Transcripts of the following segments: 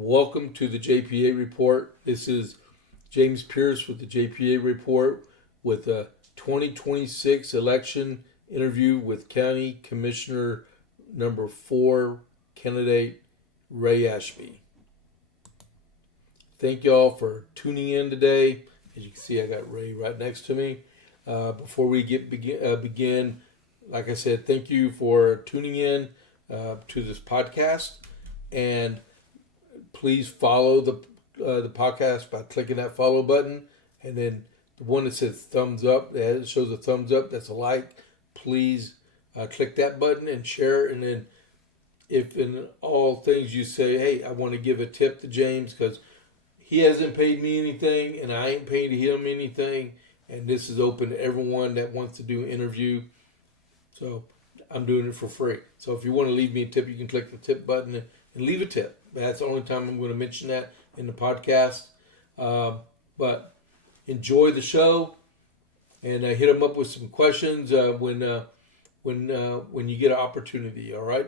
Welcome to the JP8 Report. This is James Pierce with the JP8 Report with a 2026 election interview with County Commissioner number 4 candidate Ray Ashby. Thank y'all for tuning in today. As you can see, I got Ray right next to me. Before we begin, like I said, thank you for tuning in to this podcast, and please follow the podcast by clicking that follow button, and then the one that says thumbs up, that shows a thumbs up, that's a like. Please click that button and share. And then if in all things you say, hey, I want to give a tip to James because he hasn't paid me anything and I ain't paid him anything, and this is open to everyone that wants to do an interview. So I'm doing it for free. So if you want to leave me a tip, you can click the tip button and leave a tip. That's the only time I'm going to mention that in the podcast. But enjoy the show and hit them up with some questions when you get an opportunity. All right.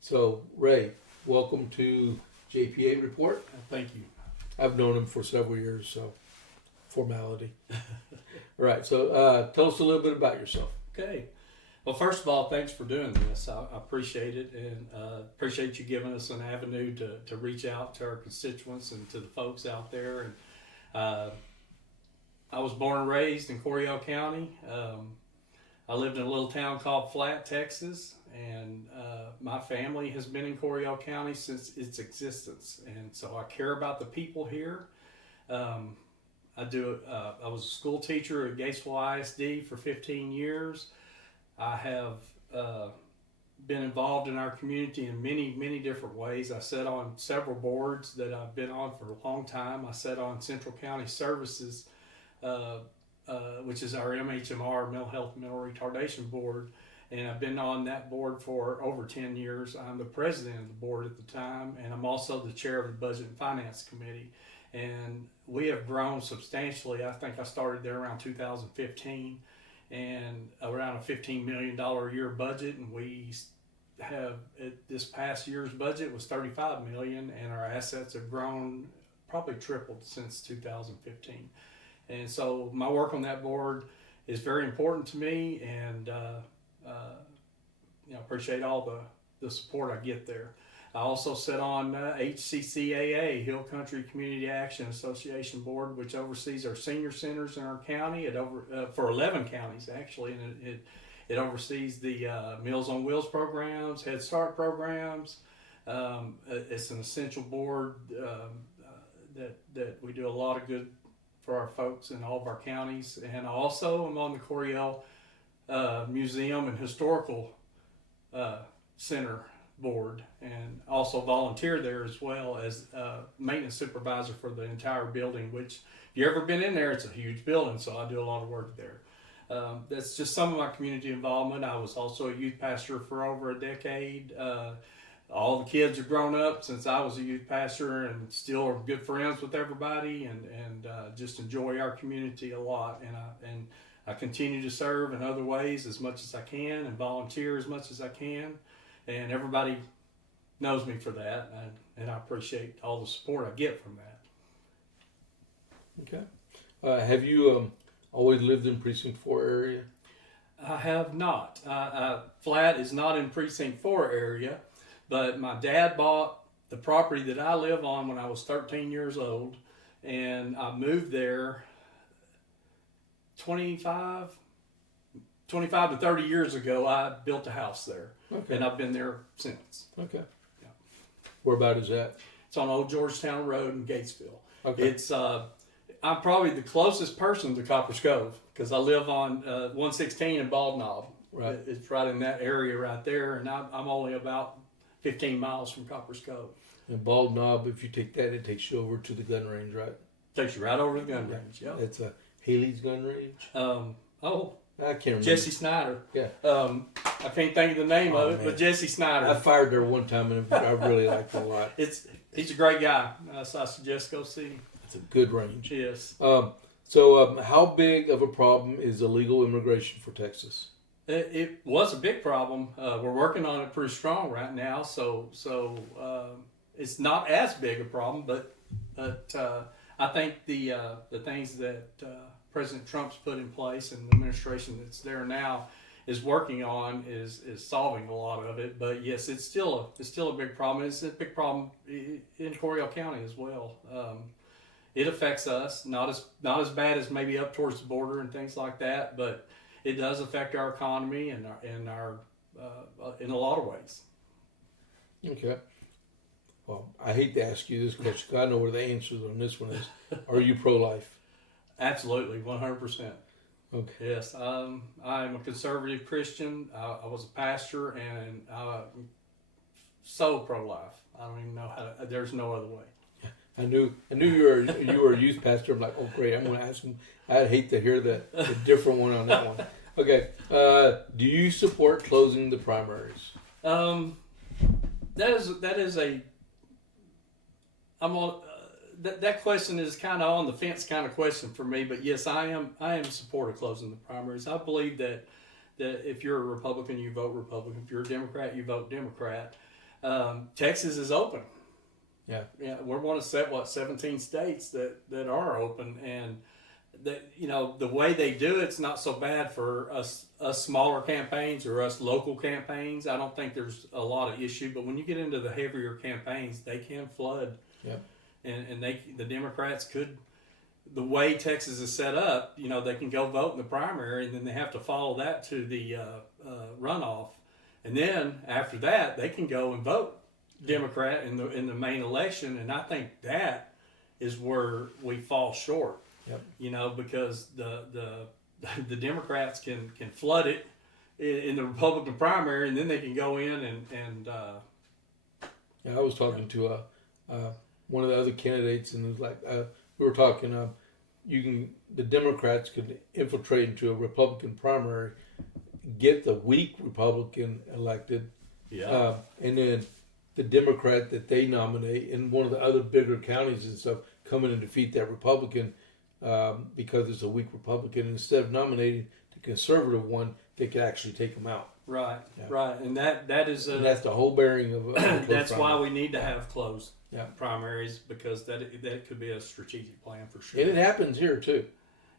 So Ray, welcome to JP8 Report. Thank you. I've known him for several years, so formality. All right. So tell us a little bit about yourself. Okay. Well, first of all, thanks for doing this. I appreciate it, and appreciate you giving us an avenue to reach out to our constituents and to the folks out there. And I was born and raised in Coryell County. I lived in a little town called Flat, Texas, and my family has been in Coryell County since its existence, and so I care about the people here. I was a school teacher at Gatesville ISD for 15 years. I have been involved in our community in many different ways. I sat on several boards that I've been on for a long time. I sat on Central County Services, which is our MHMR, Mental Health and Mental Retardation Board, and I've been on that board for over 10 years. I'm the president of the board at the time, and I'm also the chair of the Budget and Finance Committee. And we have grown substantially. I think I started there around 2015. And around a $15 million a year budget, and we have this past year's budget was $35 million, and our assets have grown, probably tripled since 2015. And so my work on that board is very important to me, and appreciate all the support I get there. I also sit on HCCAA, Hill Country Community Action Association Board, which oversees our senior centers in our county. For 11 counties actually, and it oversees the Meals on Wheels programs, Head Start programs. It's an essential board that we do a lot of good for our folks in all of our counties. And I also am on the Coryell Museum and Historical Center board, and also volunteer there as well as maintenance supervisor for the entire building, which if you've ever been in there, it's a huge building, so I do a lot of work there. That's just some of my community involvement. I was also a youth pastor for over a decade. All the kids have grown up since I was a youth pastor and still are good friends with everybody, and just enjoy our community a lot. And I continue to serve in other ways as much as I can and volunteer as much as I can. And everybody knows me for that, and I appreciate all the support I get from that. Okay. Have you always lived in Precinct 4 area? I have not. Flat is not in Precinct 4 area, but my dad bought the property that I live on when I was 13 years old, and I moved there 25 to 30 years ago. I built a house there. Okay. And I've been there since. Okay. Yeah. Whereabout is that? It's on Old Georgetown Road in Gatesville. Okay. It's I'm probably the closest person to Copper's Cove because I live on 116 in Bald Knob. Right. It's right in that area right there, and I'm only about 15 miles from Copper's Cove. And Bald Knob, if you take that, it takes you over to the gun range, right? Takes you right over the gun range. Yeah. It's a Haley's gun range. I can't remember. Jesse Snyder. Yeah. I can't think of the name of it, man. But Jesse Snyder. I fired there one time, and I really liked it a lot. He's a great guy, so I suggest go see him. It's a good range. Yes. So how big of a problem is illegal immigration for Texas? It was a big problem. We're working on it pretty strong right now. So it's not as big a problem, but I think the things that President Trump's put in place and the administration that's there now is working on is solving a lot of it. But yes, it's still a big problem. It's a big problem in Coryell County as well. It affects us, not as bad as maybe up towards the border and things like that, but it does affect our economy and our in a lot of ways. Okay. Well, I hate to ask you this question because I know where the answer on this one is. Are you pro-life? Absolutely, 100%. Okay. Yes, I'm a conservative Christian. I was a pastor, and so pro-life. I don't even know how to, there's no other way. I knew you were a youth pastor. I'm like, oh great, I'm going to ask him. I'd hate to hear the different one on that one. Okay. Do you support closing the primaries? That is a. I'm on. That question is kind of on the fence kind of question for me, but yes, I am in support of closing the primaries. I believe that if you're a Republican, you vote Republican. If you're a Democrat, you vote Democrat. Texas is open. Yeah. We're one of 17 states that are open, and that the way they do it's not so bad for us smaller campaigns or us local campaigns. I don't think there's a lot of issue, but when you get into the heavier campaigns, they can flood. Yeah. And the Democrats could, the way Texas is set up, they can go vote in the primary, and then they have to follow that to the runoff, and then after that they can go and vote Democrat in the main election. And I think that is where we fall short. Yep. Because the Democrats can flood it in the Republican primary, and then they can go in and. I was talking to one of the other candidates, and it was like we were talking. The Democrats could infiltrate into a Republican primary, get the weak Republican elected, and then the Democrat that they nominate in one of the other bigger counties and stuff come in and defeat that Republican because it's a weak Republican. Instead of nominating the conservative one, they could actually take them out. Right, right, and that is and that's the whole bearing of. That's why we need to have closed primaries, because that could be a strategic plan for sure. And it happens here too.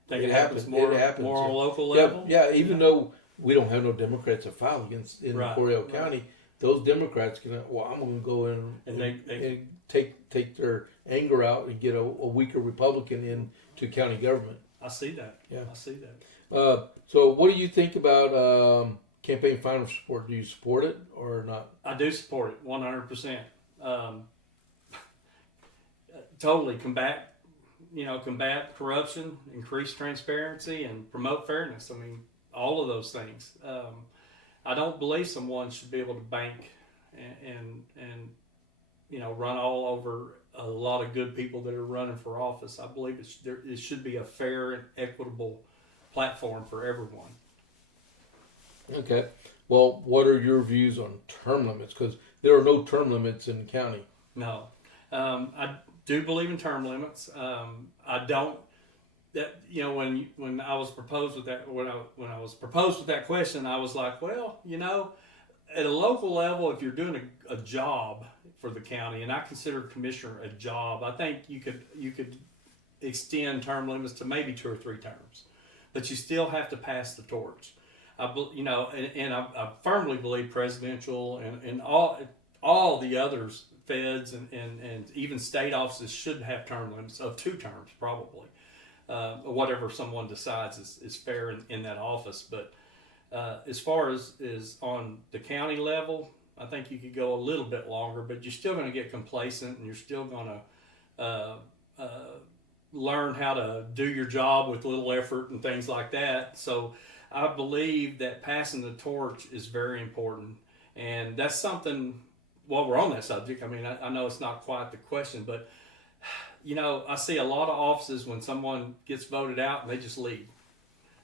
It happens more on a local level. Yeah, even though we don't have no Democrats to file against in Coryell County, those Democrats can. Well, I'm going to go in and take their anger out and get a weaker Republican into county government. I see that. Yeah, I see that. So, what do you think about campaign finance support? Do you support it or not? I do support it 100%. Totally combat corruption, increase transparency, and promote fairness. I mean, all of those things. I don't believe someone should be able to bank and run all over a lot of good people that are running for office. I believe it should be a fair and equitable platform for everyone. Okay. Well, what are your views on term limits? Because there are no term limits in the county. No. I do believe in term limits. I don't. That when I was proposed with that when I was proposed with that question, I was like, well, at a local level, if you're doing a job for the county, and I consider commissioner a job, I think you could extend term limits to maybe 2 or 3 terms, but you still have to pass the torch. I firmly believe presidential and all the others, feds and even state offices should have term limits of 2 terms probably. Whatever someone decides is fair in that office. But as far as on the county level, I think you could go a little bit longer, but you're still going to get complacent, and you're still going to learn how to do your job with little effort and things like that. So I believe that passing the torch is very important, and that's something. While we're on that subject, I mean, I know it's not quite the question, but I see a lot of offices when someone gets voted out and they just leave.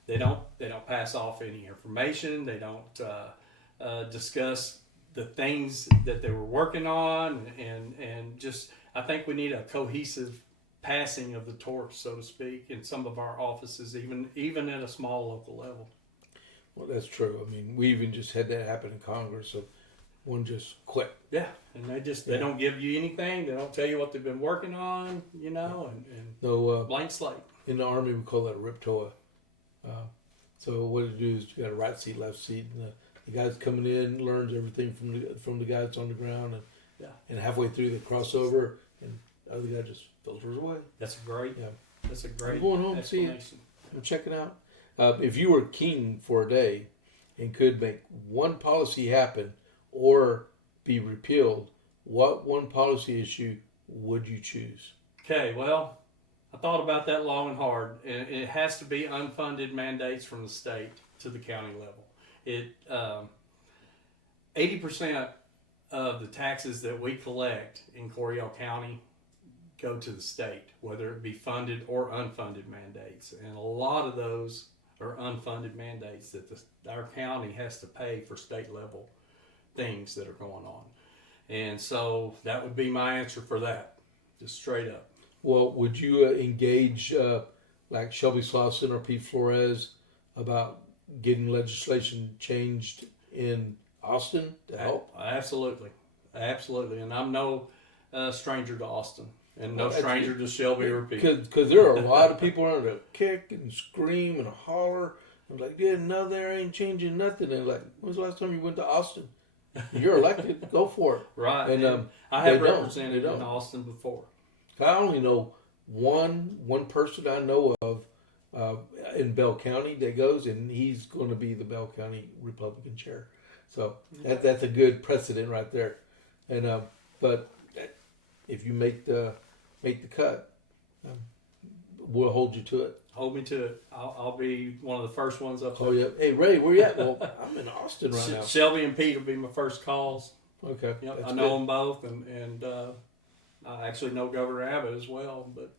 They don't pass off any information. They don't discuss the things that they were working on, and just I think we need a cohesive passing of the torch, so to speak, in some of our offices, even at a small local level. Well, that's true. I mean, we even just had that happen in Congress. So one just quit. Yeah, and they don't give you anything. They don't tell you what they've been working on, and No, blank slate. in the Army we call that a riptoa. So what you do is you got a right seat, left seat, and the guy's coming in learns everything from the guys on the ground, and halfway through they cross over, and the other guy just filters away. That's a great. Yeah. That's a great. I'm going home to see it. I'm checking out. If you were king for a day and could make one policy happen or be repealed, what one policy issue would you choose? Okay, well, I thought about that long and hard, and it has to be unfunded mandates from the state to the county level. 80% of the taxes that we collect in Coryell County go to the state, whether it be funded or unfunded mandates, and a lot of those are unfunded mandates that our county has to pay for state level things that are going on. And so that would be my answer for that, just straight up. Well, would you engage like Shelby Slauson or Pete Flores about getting legislation changed in Austin to help? Absolutely. And I'm no stranger to Austin, and no stranger to Shelby or Pete. Because there are a lot of people around that kick and scream and holler. I'm like, yeah, no, there ain't changing nothing. And like, when's the last time you went to Austin? You're elected, go for it. Right. And I have represented in Austin before. I only know one person I know of in Bell County that goes, and he's going to be the Bell County Republican chair. So that's a good precedent right there. And but if you make the cut, we'll hold you to it. Hold me to it. I'll be one of the first ones up there. Oh yeah. Hey Ray, where you at? Well, I'm in Austin right now. Shelby and Pete will be my first calls. Okay. Yep, I know them both, and I actually know Governor Abbott as well. But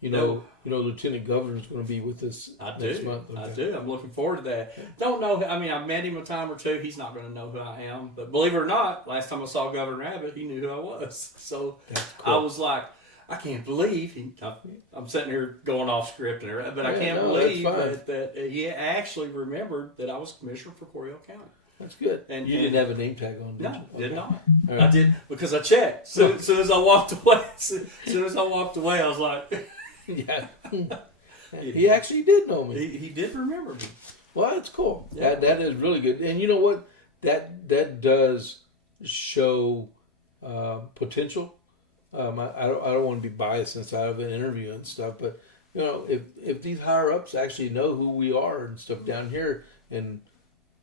you know, Lieutenant Governor's going to be with us next month. Okay. I do. I'm looking forward to that. Don't know. I mean, I've met him a time or two. He's not going to know who I am. But believe it or not, last time I saw Governor Abbott, he knew who I was. So cool. I was like, I can't believe I'm sitting here going off script, but I can't believe that he actually remembered that I was commissioner for Coryell County. That's good. And you didn't have a name tag on, did you? No, did not. Right. I did because I checked. Soon as I walked away, I was like, yeah. He actually did know me. He did remember me. Well, that's cool. Yeah. That is really good. And you know what? That does show potential. I don't want to be biased inside of an interview and stuff, but if these higher ups actually know who we are and stuff down here in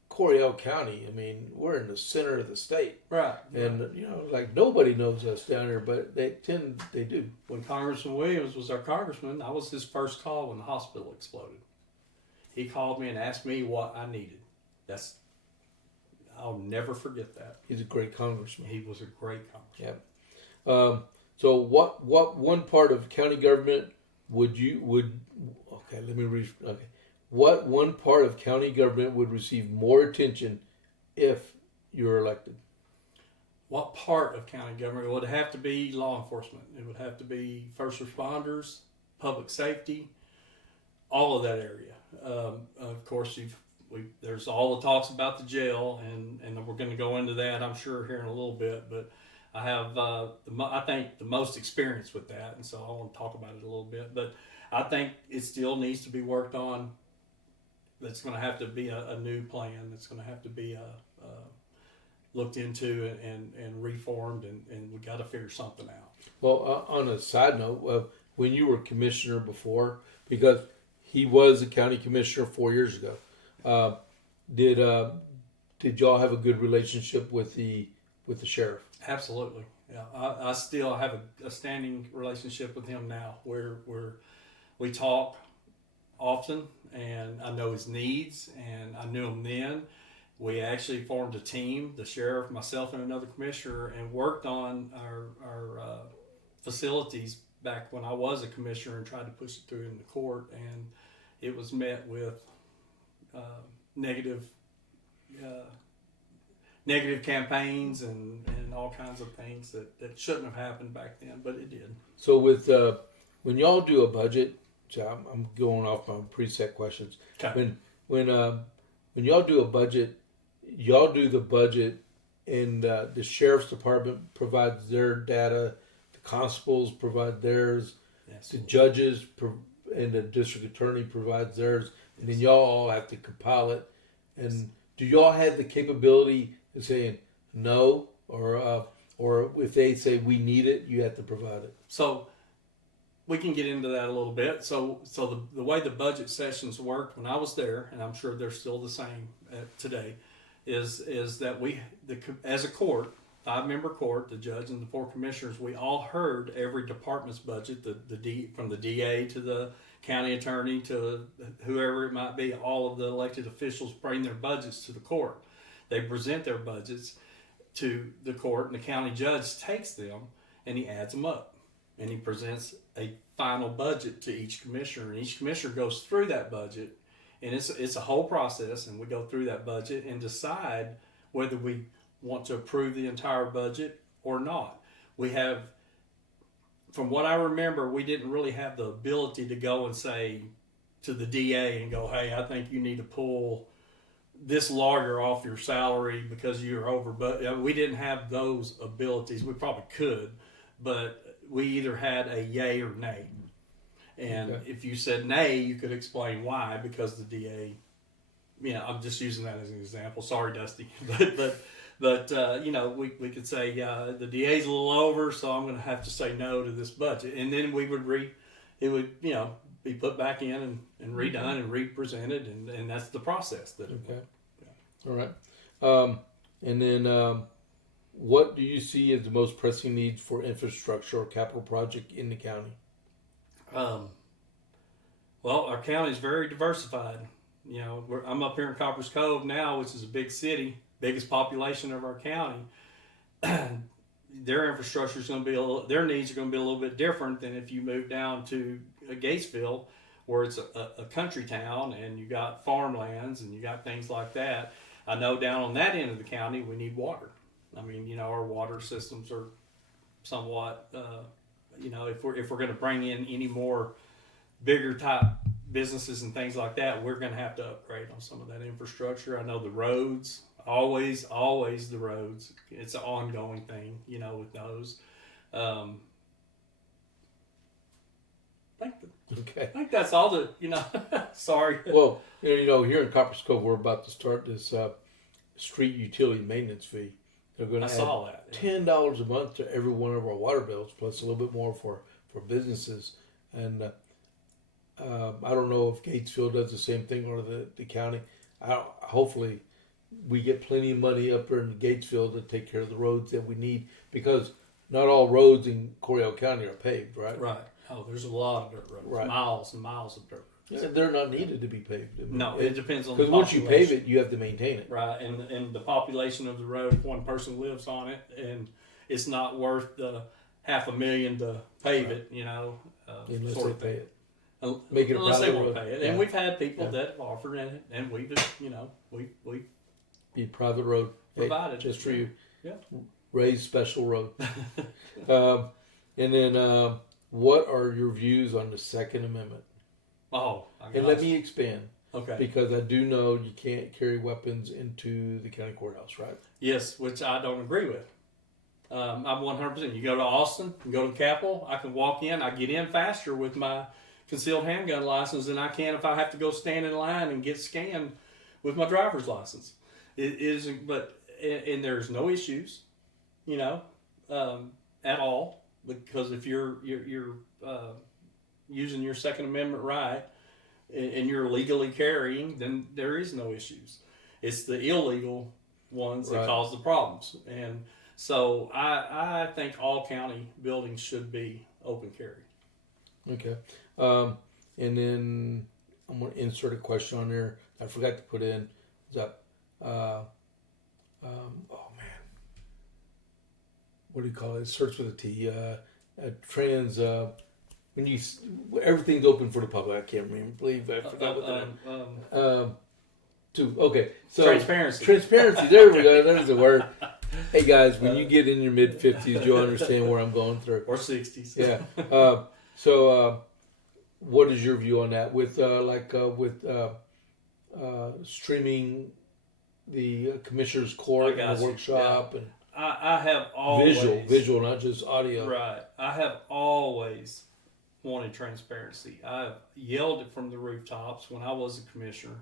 Coryell County, I mean, we're in the center of the state, right? And like nobody knows us down here, but they do. When Congressman Williams was our congressman, I was his first call when the hospital exploded. He called me and asked me what I needed. I'll never forget that. He's a great congressman. He was a great congressman. Yeah. So what one part of county government what one part of county government would receive more attention if you're elected? What part of county government? It would have to be law enforcement. It would have to be first responders, public safety, all of that area. Of course, there's all the talks about the jail, and we're going to go into that, I'm sure, here in a little bit, but I have, I think, the most experience with that, and so I want to talk about it a little bit. But I think it still needs to be worked on. That's going to have to be a new plan. That's going to have to be looked into and reformed, and we got to figure something out. Well, on a side note, when you were commissioner before, because he was a county commissioner 4 years ago, did y'all have a good relationship with the sheriff? Absolutely. Yeah, I still have a standing relationship with him now, where we talk often, and I know his needs, and I knew him then. We actually formed a team, the sheriff, myself, and another commissioner, and worked on our facilities back when I was a commissioner and tried to push it through in the court, and it was met with negative campaigns and all kinds of things that shouldn't have happened back then, but it did. So with when y'all do a budget, so I'm going off my preset questions. Okay. When y'all do a budget, y'all do the budget and the sheriff's department provides their data, the constables provide theirs, the judges and the district attorney provides theirs, and then y'all all have to compile it. And do y'all have the capability of saying no, or if they say we need it, you have to provide it? So we can get into that a little bit. So the way the budget sessions worked when I was there, and I'm sure they're still the same today, is that as a court, 5-member court, the judge and the 4 commissioners, we all heard every department's budget, from the DA to the county attorney to whoever it might be. All of the elected officials bring their budgets to the court. They present their budgets to the court, and the county judge takes them and he adds them up, and he presents a final budget to each commissioner, and each commissioner goes through that budget, and it's a whole process, and we go through that budget and decide whether we want to approve the entire budget or not. We have, from what I remember, we didn't really have the ability to go and say to the DA and go, hey, I think you need to pull this lawyer off your salary because you're over. But we didn't have those abilities. We probably could, but we either had a yay or nay. And if you said nay, you could explain why, because the DA, I'm just using that as an example. Sorry, Dusty. But we could say the DA's a little over, so I'm going to have to say no to this budget. And then we would be put back in and redone and represented, and that's the process. All right. And then what do you see as the most pressing needs for infrastructure or capital project in the county? Well, our county is very diversified. I'm up here in Coppers Cove now, which is a big city, biggest population of our county. Their infrastructure is going to be their needs are going to be a little bit different than if you move down to Gatesville, where it's a country town and you got farmlands and you got things like that. I know down on that end of the county we need water. I mean, our water systems are somewhat, if we're going to bring in any more bigger type businesses and things like that, we're going to have to upgrade on some of that infrastructure. I know the roads, always the roads. It's an ongoing thing, with those. I think that's all sorry. Well, here in Coppers Cove, we're about to start this street utility maintenance fee. They're going to add $10 a month to every one of our water bills, plus a little bit more for businesses. And I don't know if Gatesville does the same thing or the county. Hopefully, we get plenty of money up there in Gatesville to take care of the roads that we need, because not all roads in Coryell County are paved, right? Right. Oh, there's a lot of dirt roads, right. Miles and miles of dirt roads. Yeah, they're not needed to be paved. No, it depends on the population. Because once you pave it, you have to maintain it. Right, and the population of the road, if one person lives on it, and it's not worth the $500,000 to pave it, unless sort they of pay it. Make it unless they won't pay it. And we've had people that have offered it, and we've we be private road provided just for you. Yeah, Ray's special road. And then what are your views on the Second Amendment? Oh, and let me expand. Okay. Because I do know you can't carry weapons into the county courthouse, right? Yes, which I don't agree with. I'm 100%. You go to Austin, you go to the Capitol, I can walk in, I get in faster with my concealed handgun license than I can if I have to go stand in line and get scanned with my driver's license. It isn't, and there's no issues, at all, because if you're using your Second Amendment right and you're legally carrying, then there is no issues. It's the illegal ones that cause the problems. And so I think all county buildings should be open carry. Okay. And then I'm going to insert a question on there I forgot to put in. Is that, what do you call it? It starts with a T. When everything's open for the public. I can't believe I forgot what that. Okay. So transparency. Transparency. There we go. There's the word. Hey guys, when you get in your mid 50s, you'll understand where I'm going through. Or 60s. Yeah. So, what is your view on that? With streaming commissioner's court I got and the you. workshop and I have always visual, not just audio. Right. I have always wanted transparency. I've yelled it from the rooftops when I was a commissioner.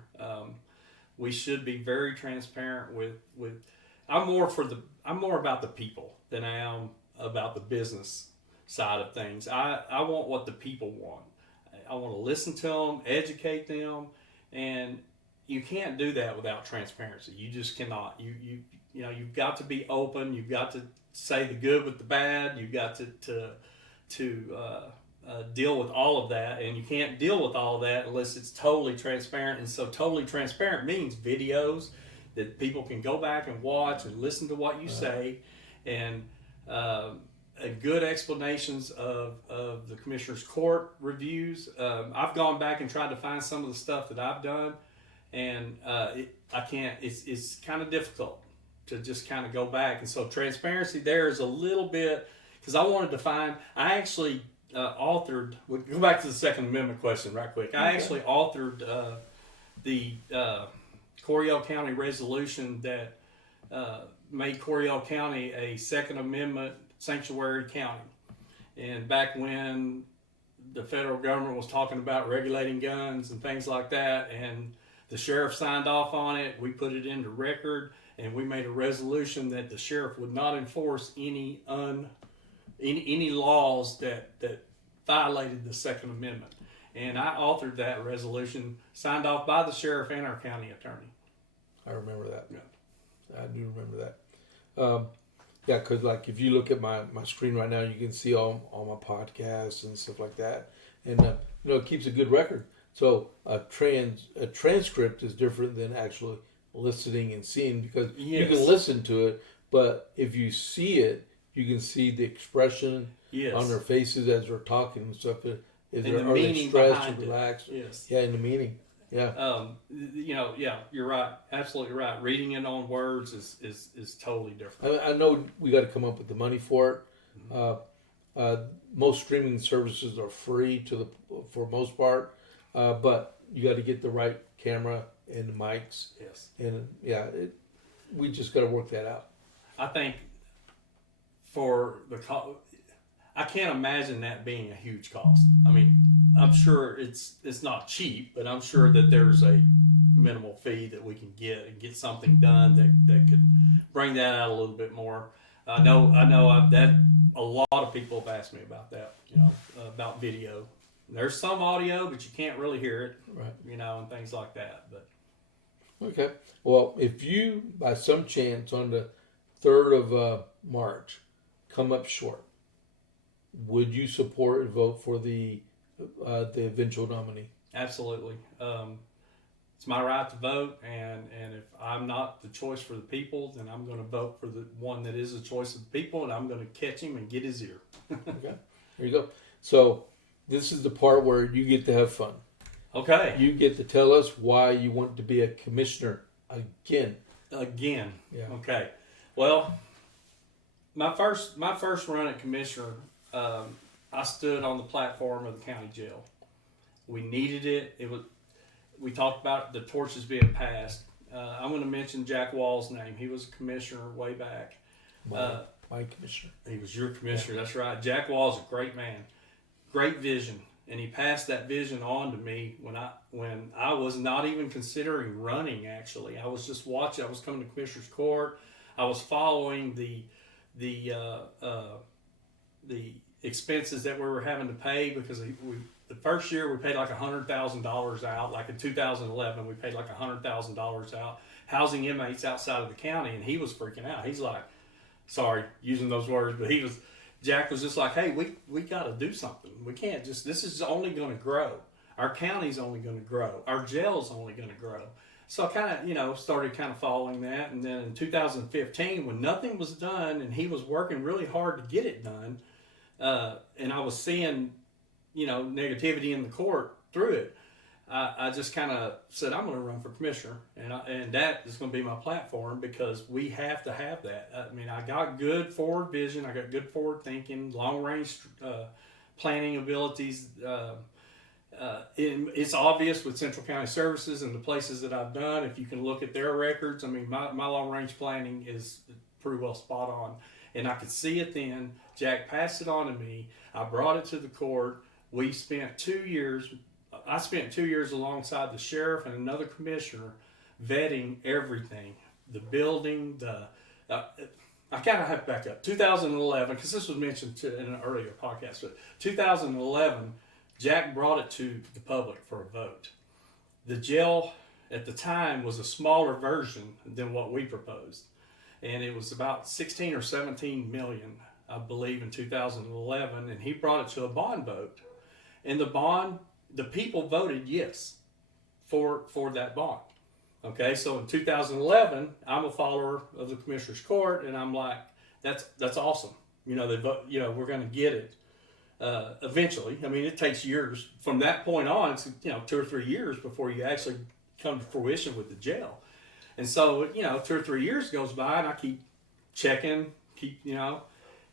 We should be very transparent with. I'm more about the people than I am about the business side of things. I want what the people want. I want to listen to them, educate them, and you can't do that without transparency. You just cannot. You know, you've got to be open. You've got to say the good with the bad. You've got to deal with all of that, and you can't deal with all of that unless it's totally transparent. And so, totally transparent means videos that people can go back and watch and listen to what you say, and good explanations of the commissioner's court reviews. I've gone back and tried to find some of the stuff that I've done, and I can't. It's kind of difficult to just kind of go back. And so transparency there is a little bit, because I wanted to find. I actually authored. We'll go back to the Second Amendment question right quick. I actually authored the Coryell County resolution that made Coryell County a Second Amendment sanctuary county. And back when the federal government was talking about regulating guns and things like that, and the sheriff signed off on it, we put it into record, and we made a resolution that the sheriff would not enforce any laws that violated the Second Amendment. And I authored that resolution, signed off by the sheriff and our county attorney. I remember that. Yeah. I do remember that. Yeah, because like if you look at my screen right now, you can see all my podcasts and stuff like that, and it keeps a good record. So a transcript is different than actually listening and seeing, because you can listen to it, but if you see it, you can see the expression on their faces as they're talking and stuff. Are they stressed or relaxed? Yes. Yeah, in the meaning. Yeah. You're right. Absolutely right. Reading it on words is totally different. I know we got to come up with the money for it. Most streaming services are free for most part, but you got to get the right camera and the mics. Yes. And we just got to work that out. I think I can't imagine that being a huge cost. I mean, I'm sure it's not cheap, but I'm sure that there's a minimal fee that we can get something done that could bring that out a little bit more. I know that a lot of people have asked me about that, about video. There's some audio, but you can't really hear it, right? And things like that. But okay, well, if you by some chance on the 3rd of March come up short, would you support and vote for the eventual nominee? Absolutely. It's my right to vote, and if I'm not the choice for the people, then I'm going to vote for the one that is the choice of the people, and I'm going to catch him and get his ear. Okay, there you go. So this is the part where you get to have fun. Okay. You get to tell us why you want to be a commissioner again. Yeah. Okay. Well, my first run at commissioner, I stood on the platform of the county jail. We needed it. We talked about the torches being passed. I'm going to mention Jack Wall's name. He was a commissioner way back. My commissioner. He was your commissioner. Yeah. That's right. Jack Wall's a great man, great vision, and he passed that vision on to me when I was not even considering running. Actually, I was just watching. I was coming to commissioner's court. I was following the expenses that we were having to pay, because the first year we paid like $100,000 out. Like in 2011, we paid like $100,000 out housing inmates outside of the county, and he was freaking out. He's like, sorry using those words, but Jack was just like, hey, we got to do something. We can't just, this is only going to grow. Our county's only going to grow. Our jail's only going to grow. So I kind of, started kind of following that. And then in 2015, when nothing was done and he was working really hard to get it done, and I was seeing, negativity in the court through it, I just kind of said, I'm going to run for commissioner, and that is going to be my platform, because we have to have that. I mean, I got good forward vision, I got good forward thinking, long range planning abilities, It's obvious with Central County Services and the places that I've done. If you can look at their records, I mean, my long range planning is pretty well spot on. And I could see it then. Jack passed it on to me. I brought it to the court. We spent 2 years. I spent 2 years alongside the sheriff and another commissioner vetting everything. The building, I kind of have to back up. 2011, because this was mentioned in an earlier podcast, but 2011, Jack brought it to the public for a vote. The jail at the time was a smaller version than what we proposed. And it was about 16 or 17 million, I believe, in 2011. And he brought it to a bond vote. And the people voted yes for that bond. Okay, so in 2011, I'm a follower of the Commissioner's Court, and I'm like, that's awesome. They vote, we're going to get it. Eventually, I mean, it takes years from that point on. It's 2 or 3 years before you actually come to fruition with the jail, and so 2 or 3 years goes by, and I keep checking,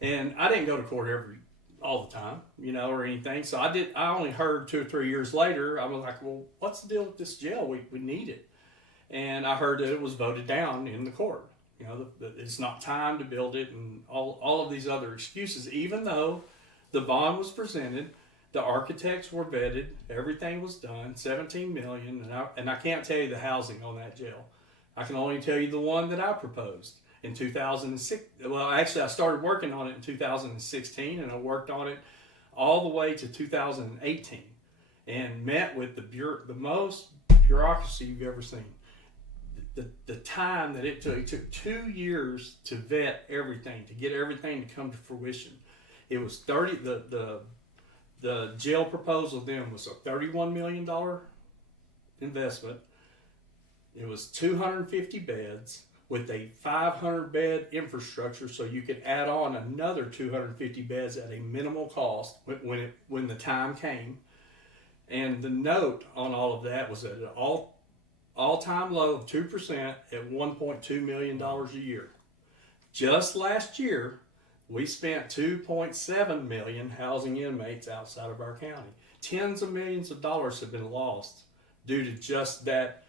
and I didn't go to court all the time, or anything. So I only heard 2 or 3 years later. I was like, well, what's the deal with this jail? We need it, and I heard that it was voted down in the court. That it's not time to build it, and all of these other excuses, even though the bond was presented, the architects were vetted, everything was done, 17 million, and I can't tell you the housing on that jail. I can only tell you the one that I proposed in 2006. Well, actually, I started working on it in 2016, and I worked on it all the way to 2018, and met with the most bureaucracy you've ever seen. The time that it took 2 years to vet everything, to get everything to come to fruition. It was the jail proposal then was a $31 million investment. It was 250 beds with a 500 bed infrastructure, so you could add on another 250 beds at a minimal cost when the time came. And the note on all of that was at an all-time low of 2% at $1.2 million a year. Just last year, we spent $2.7 million housing inmates outside of our county. Tens of millions of dollars have been lost due to just that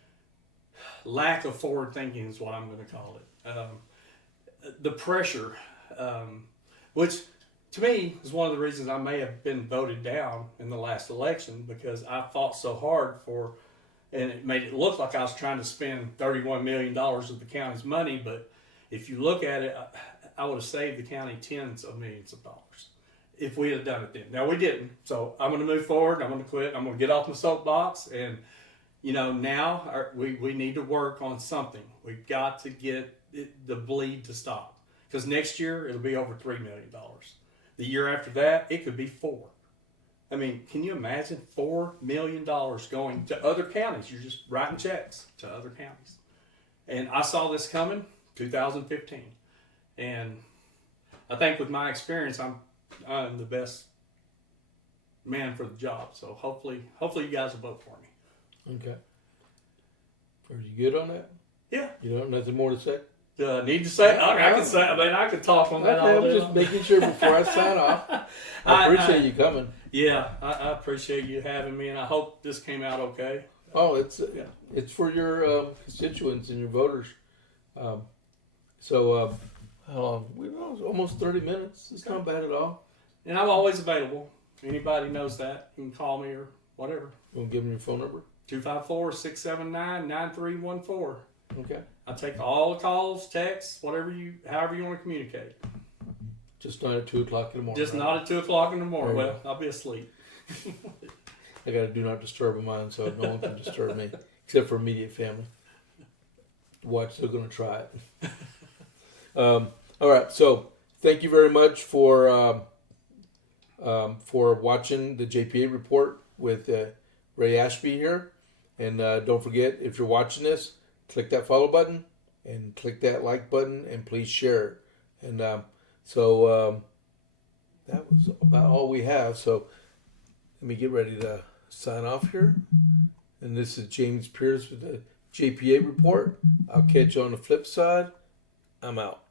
lack of forward thinking is what I'm going to call it. The pressure, which to me is one of the reasons I may have been voted down in the last election, because I fought so hard and it made it look like I was trying to spend $31 million of the county's money, but if you look at it, I would have saved the county tens of millions of dollars if we had done it then. Now we didn't, so I'm going to move forward. I'm going to quit. I'm going to get off my soapbox, and now we need to work on something. We've got to get the bleed to stop, because next year it'll be over $3 million. The year after that, it could be $4 million. I mean, can you imagine $4 million going to other counties? You're just writing checks to other counties. And I saw this coming 2015. And I think with my experience, I'm the best man for the job. So hopefully you guys will vote for me. Okay. Are you good on that? Yeah. You don't have nothing more to say? Need to say? I can say. I mean, I could talk on that all day. I'm just making sure before I sign off. I appreciate you coming. Yeah, I appreciate you having me, and I hope this came out okay. Oh, it's for your constituents and your voters. So how long? Almost 30 minutes. It's not bad at all. And I'm always available. Anybody knows that. You can call me or whatever. You want to give them your phone number? 254-679-9314. Okay. I take all the calls, texts, however you want to communicate. Just not at 2 o'clock in the morning. Just right? not at 2 o'clock in the morning. Right. Well, I'll be asleep. I got a do not disturb of mine, so no one can disturb me, except for immediate family. The wife's still going to try it. All right, so thank you very much for watching the JP8 Report with Ray Ashby here. And don't forget, if you're watching this, click that follow button and click that like button, and please share it. And so that was about all we have. So let me get ready to sign off here. And this is James Pierce with the JP8 Report. I'll catch you on the flip side. I'm out.